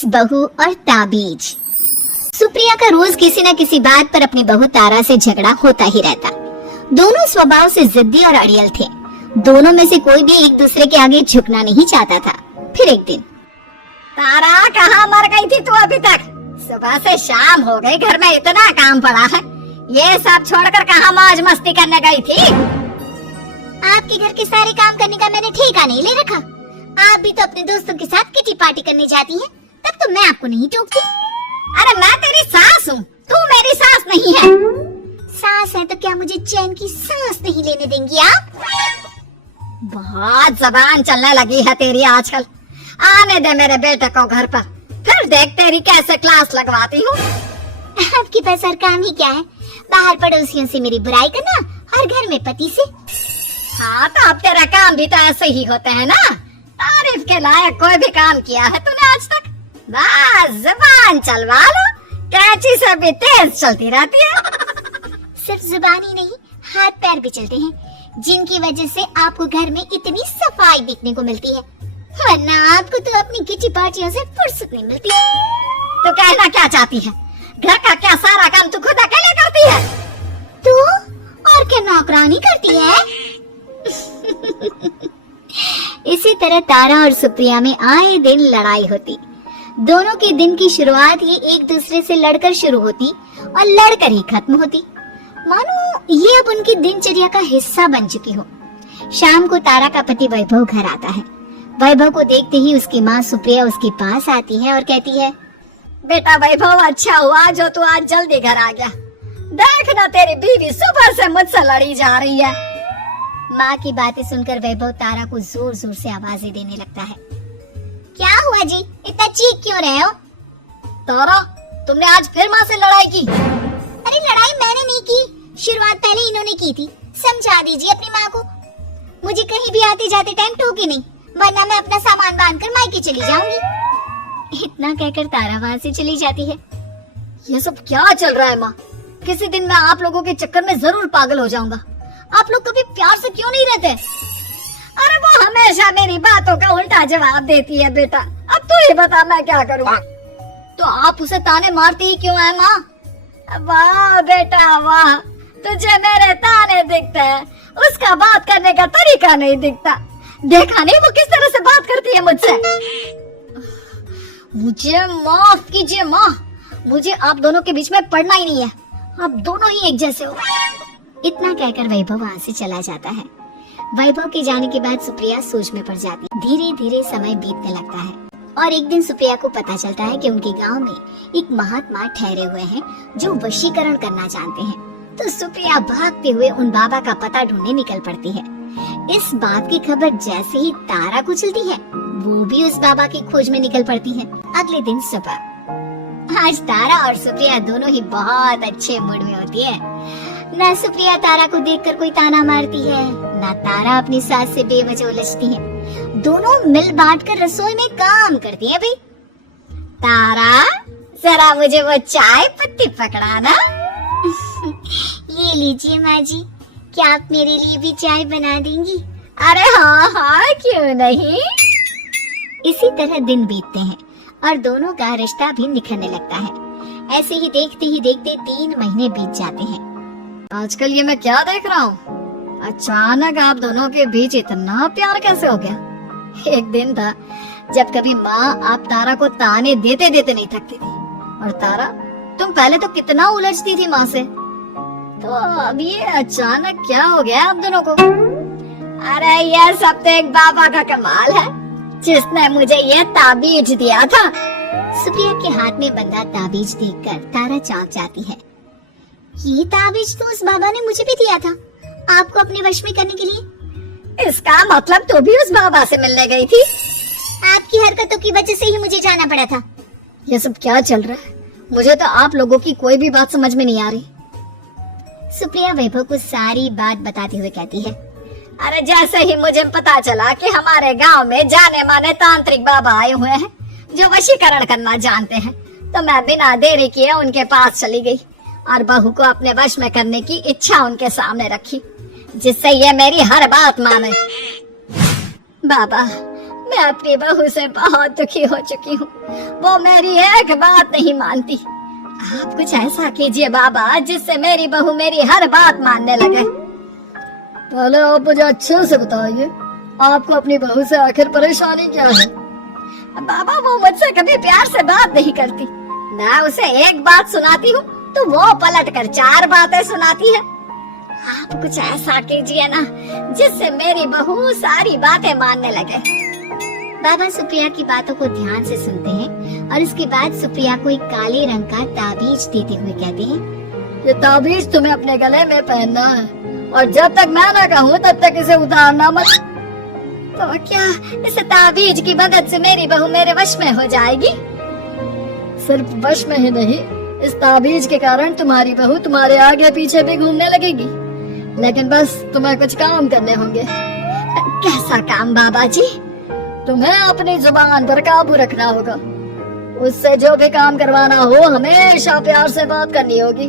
सास, बहू और ताबीज। सुप्रिया का रोज किसी न किसी बात पर अपनी बहू तारा से झगड़ा होता ही रहता। दोनों स्वभाव से जिद्दी और अड़ियल थे। दोनों में से कोई भी एक दूसरे के आगे झुकना नहीं चाहता था। फिर एक दिन, तारा कहाँ मर गई थी तू अभी तक? सुबह से शाम हो गई, घर में इतना काम पड़ा है, ये सब छोड़कर कहाँ मौज मस्ती करने गई थी? आपके घर के सारे काम करने का मैंने ठेका नहीं ले रखा। आप भी तो अपने दोस्तों के साथ किटी पार्टी करने जाती हैं, तब तो मैं आपको नहीं टोकती। अरे मैं तेरी सास हूँ, तू मेरी सास नहीं है। सास है तो क्या मुझे चैन की सांस नहीं लेने देंगी आप? बहुत जबान चलने लगी है तेरी आजकल। आने दे मेरे बेटे को घर पर, फिर देख तेरी कैसे क्लास लगवाती हूँ। आपके पास और काम ही क्या है? बाहर पड़ोसियों से मेरी बुराई करना और घर में पति से। हाँ तो अब तेरा काम भी तो ऐसे ही होते हैं ना। तारीफ के लायक कोई भी काम किया है तूने आज तक? बस जुबान चलवा लो, कैंची से भी तेज चलती रहती है। सिर्फ जुबान ही नहीं, हाथ पैर भी चलते हैं, जिनकी वजह से आपको घर में इतनी सफाई देखने को मिलती है, वरना आपको तो अपनी किटी पार्टियों से फुर्सत नहीं मिलती। तो कहना क्या चाहती है? घर का क्या सारा काम तू खुद अकेले करती है? तो और क्या नौकरानी करती है? इसी तरह तारा और सुप्रिया में आए दिन लड़ाई होती। दोनों के दिन की शुरुआत ही एक दूसरे से लड़कर शुरू होती और लड़कर ही खत्म होती, मानो ये अब उनकी दिनचर्या का हिस्सा बन चुकी हो। शाम को तारा का पति वैभव घर आता है। वैभव को देखते ही उसकी माँ सुप्रिया उसके पास आती है और कहती है, बेटा वैभव, अच्छा हुआ जो तू आज जल्दी घर आ गया। देख ना तेरी बीवी सुबह से मुझसे लड़ी जा रही है। माँ की बातें सुनकर वैभव तारा को जोर जोर से आवाजें देने लगता है। क्या हुआ जी, इतना चीख क्यों रहे हो? तारा, तुमने आज फिर माँ से लड़ाई की? अरे लड़ाई मैंने नहीं की, शुरुआत पहले इन्होंने की थी। समझा दीजिए अपनी माँ को। मुझे कहीं भी आते जाते टाइम टोके नहीं, वरना मैं अपना सामान बांधकर मायके चली जाऊंगी। इतना कहकर तारा वहाँ से चली जाती है। ये सब क्या चल रहा है माँ? किसी दिन मैं आप लोगों के चक्कर में जरूर पागल हो जाऊंगा। आप लोग कभी प्यार से क्यों नहीं रहते? अरे वो हमेशा मेरी बातों का उल्टा जवाब देती है बेटा। अब तू ही बता मैं क्या करूँ? तो आप उसे ताने मारती ही क्यों है माँ? वाह बेटा वाह, तुझे मेरे ताने दिखते हैं, उसका बात करने का तरीका नहीं दिखता। देखा नहीं वो किस तरह से बात करती है मुझसे। मुझे माफ कीजिए माँ, मुझे आप दोनों के बीच में पड़ना ही नहीं है। आप दोनों ही एक जैसे हो। इतना कहकर वैभव वहाँ से चला जाता है। वैभव के जाने के बाद सुप्रिया सोच में पड़ जाती। धीरे धीरे समय बीतने लगता है और एक दिन सुप्रिया को पता चलता है कि उनके गांव में एक महात्मा ठहरे हुए हैं जो वशीकरण करना जानते हैं। तो सुप्रिया भागते हुए उन बाबा का पता ढूंढने निकल पड़ती है। इस बात की खबर जैसे ही तारा को चलती है, वो भी उस बाबा की खोज में निकल पड़ती है। अगले दिन सुबह, आज तारा और सुप्रिया दोनों ही बहुत अच्छे मूड में होती है। ना सुप्रिया तारा को देखकर कोई ताना मारती है, ना तारा अपनी सास से बेवजह उलझती है। दोनों मिल बांट कर रसोई में काम करती है। भाई तारा, जरा मुझे वो चाय पत्ती पकड़ाना। ये लीजिए माँ जी, क्या आप मेरे लिए भी चाय बना देंगी? अरे हाँ हाँ, क्यों नहीं। इसी तरह दिन बीतते हैं और दोनों का रिश्ता भी निखरने लगता है। ऐसे ही देखते 3 महीने बीत जाते हैं। आजकल ये मैं क्या देख रहा हूँ? अचानक आप दोनों के बीच इतना प्यार कैसे हो गया? एक दिन था जब कभी माँ आप तारा को ताने देते देते नहीं थकती थी, और तारा तुम पहले तो कितना उलझती थी माँ से, तो अब ये अचानक क्या हो गया आप दोनों को? अरे ये सब तो एक बाबा का कमाल है, जिसने मुझे ये ताबीज दिया था। सुप्रिया के हाथ में बंधा ताबीज देखकर तारा चौंक जाती है। ये ताबीज तो उस बाबा ने मुझे भी दिया था, आपको अपने वश में करने के लिए। इसका मतलब तू भी उस बाबा से मिलने गई थी? आपकी हरकतों की वजह से ही मुझे जाना पड़ा था। ये सब क्या चल रहा है? मुझे तो आप लोगों की कोई भी बात समझ में नहीं आ रही। सुप्रिया वैभव को सारी बात बताते हुए कहती है, अरे जैसे ही मुझे पता चला कि हमारे गांव में जाने माने तांत्रिक बाबा आए हुए हैं जो वशीकरण करना जानते हैं, तो मैं बिना देरी किए उनके पास चली गई और बहू को अपने वश में करने की इच्छा उनके सामने रखी, जिससे ये मेरी हर बात माने। बाबा, मैं अपनी बहू से बहुत दुखी हो चुकी हूँ। वो मेरी एक बात नहीं मानती। आप कुछ ऐसा कीजिए बाबा जिससे मेरी बहू मेरी हर बात मानने लगे। पहले आप मुझे अच्छे से बताइए, आपको अपनी बहू से आखिर परेशानी क्या है? बाबा वो मुझसे कभी प्यार से बात नहीं करती। मैं उसे एक बात सुनाती हूँ तो वो पलट कर 4 बातें सुनाती है। आप कुछ ऐसा कीजिए ना जिससे मेरी बहू सारी बातें मानने लगे। बाबा सुप्रिया की बातों को ध्यान से सुनते हैं और उसके बाद सुप्रिया को एक काले रंग का ताबीज देते हुए कहते हैं, ये ताबीज तुम्हें अपने गले में पहनना है और जब तक मैं ना कहूँ तब तक इसे उतारना मत। तो क्या इस ताबीज की मदद से मेरी बहू मेरे वश में हो जाएगी? सिर्फ वश में ही नहीं, इस ताबीज के कारण तुम्हारी बहू तुम्हारे आगे पीछे भी घूमने लगेगी। लेकिन बस तुम्हें कुछ काम करने होंगे। कैसा काम बाबा जी? तुम्हें अपनी जुबान पर काबू रखना होगा। उससे जो भी काम करवाना हो हमेशा प्यार से बात करनी होगी।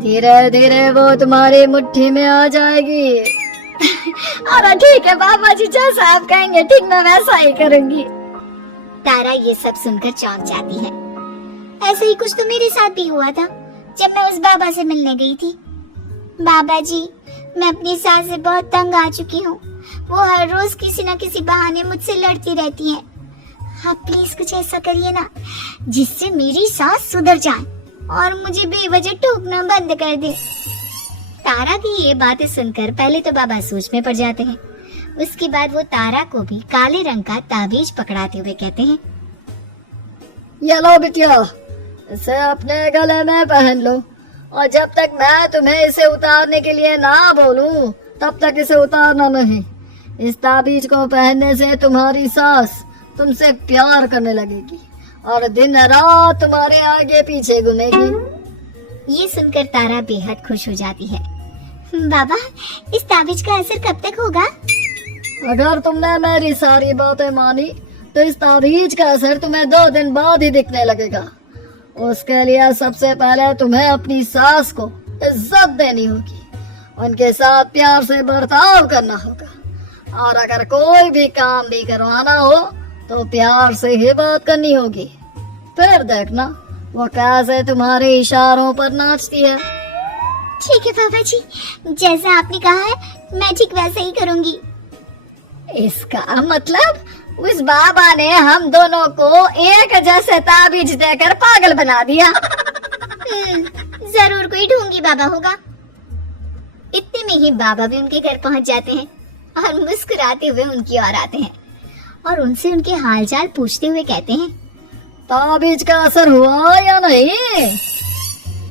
धीरे धीरे वो तुम्हारी मुट्ठी में आ जाएगी। अरे ठीक है बाबा जी, जैसा आप कहेंगे ठीक मैं वैसा ही करूंगी। तारा ये सब सुनकर चौंक जाती है। ऐसे ही कुछ तो मेरे साथ भी हुआ था जब मैं उस बाबा से मिलने गई थी। बाबा जी, मैं अपनी सास से बहुत तंग आ चुकी हूँ। वो हर रोज किसी न किसी बहाने मुझसे लड़ती रहती है। आप प्लीज कुछ ऐसा करिए ना जिससे मेरी सास सुधर जाए और मुझे बेवजह टोकना बंद कर दे। तारा की ये बातें सुनकर पहले तो बाबा सोच में पड़ जाते हैं। उसके बाद वो तारा को भी काले रंग का ताबीज पकड़ाते हुए कहते हैं, ये लो बिटिया, इसे अपने गले में पहन लो और जब तक मैं तुम्हें इसे उतारने के लिए ना बोलूं तब तक इसे उतारना नहीं। इस ताबीज को पहनने से तुम्हारी सास तुमसे प्यार करने लगेगी और दिन रात तुम्हारे आगे पीछे घूमेगी। ये सुनकर तारा बेहद खुश हो जाती है। बाबा, इस ताबीज का असर कब तक होगा? अगर तुमने मेरी सारी बातें मानी तो इस ताबीज का असर तुम्हें 2 दिन बाद ही दिखने लगेगा। उसके लिए सबसे पहले तुम्हें अपनी सास को इज्जत देनी होगी, उनके साथ प्यार से बर्ताव करना होगा और अगर कोई भी काम भी करवाना हो तो प्यार से ही बात करनी होगी। फिर देखना वो कैसे तुम्हारे इशारों पर नाचती है। ठीक है बाबा जी, जैसा आपने कहा है मैं ठीक वैसे ही करूंगी। इसका मतलब उस बाबा ने हम दोनों को एक जैसे ताबीज देकर पागल बना दिया। जरूर कोई ढोंगी बाबा होगा। इतने में ही बाबा भी उनके घर पहुंच जाते हैं और मुस्कुराते हुए उनकी ओर आते हैं और उनसे उनके हालचाल पूछते हुए कहते हैं, ताबीज का असर हुआ या नहीं?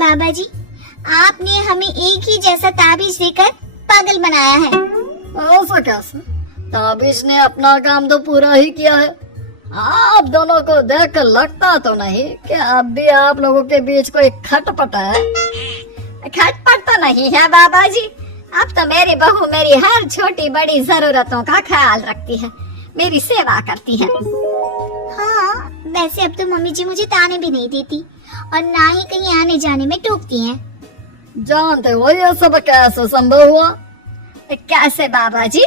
बाबा जी, आपने हमें एक ही जैसा ताबीज देकर पागल बनाया है। ऐसा कैसे? ताबीज ने अपना काम तो पूरा ही किया है। आप दोनों को देखकर लगता तो नहीं कि अब भी आप लोगों के बीच कोई खटपट है। खटपट तो नहीं है बाबा जी। अब तो मेरी बहू मेरी हर छोटी बड़ी जरूरतों का ख्याल रखती है, मेरी सेवा करती है। हाँ, वैसे अब तो मम्मी जी मुझे ताने भी नहीं देती और ना ही कहीं आने जाने में टोकती हैं। जानते हो ये सब कैसे संभव हुआ? कैसे बाबा जी?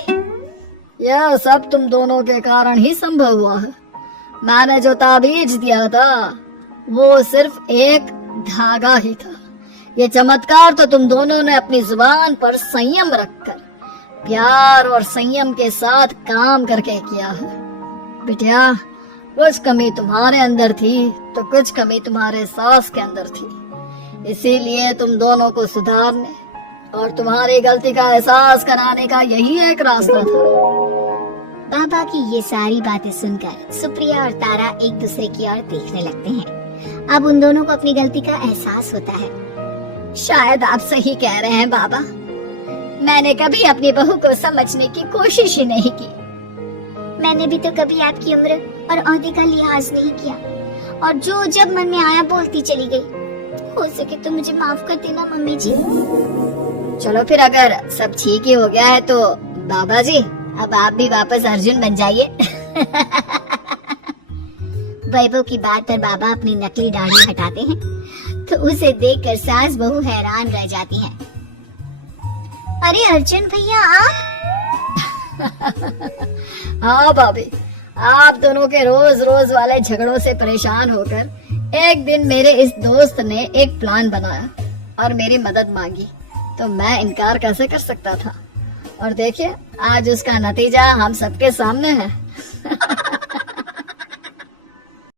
यह सब तुम दोनों के कारण ही संभव हुआ है। मैंने जो ताबीज दिया था वो सिर्फ एक धागा ही था। ये चमत्कार तो तुम दोनों ने अपनी जुबान पर संयम रखकर प्यार और संयम के साथ काम करके किया है। बिटिया, कुछ कमी तुम्हारे अंदर थी तो कुछ कमी तुम्हारे सास के अंदर थी। इसीलिए तुम दोनों को सुधारने और तुम्हारी गलती का एहसास कराने का यही एक रास्ता था। बाबा की ये सारी बातें सुनकर सुप्रिया और तारा एक दूसरे की ओर देखने लगते हैं। अब उन दोनों को अपनी गलती का एहसास होता है। शायद आप सही कह रहे हैं बाबा। मैंने कभी अपनी बहू को समझने की कोशिश ही नहीं की। मैंने भी तो कभी आपकी उम्र और ओहदे का लिहाज नहीं किया और जो जब मन में आया बोलती चली गई। हो सके तो मुझे माफ कर देना मम्मी जी। चलो फिर अगर सब ठीक ही हो गया है तो बाबा जी अब आप भी वापस अर्जुन बन जाइए। वैभव की बात पर बाबा अपनी नकली दाढ़ी हटाते हैं तो उसे देखकर सास बहू हैरान रह जाती हैं। अरे अर्जुन भैया, आप? हाँ भाभी, आप दोनों के रोज रोज वाले झगड़ों से परेशान होकर एक दिन मेरे इस दोस्त ने एक प्लान बनाया और मेरी मदद मांगी, तो मैं इनकार कैसे कर सकता था। और देखिए आज उसका नतीजा हम सबके सामने है।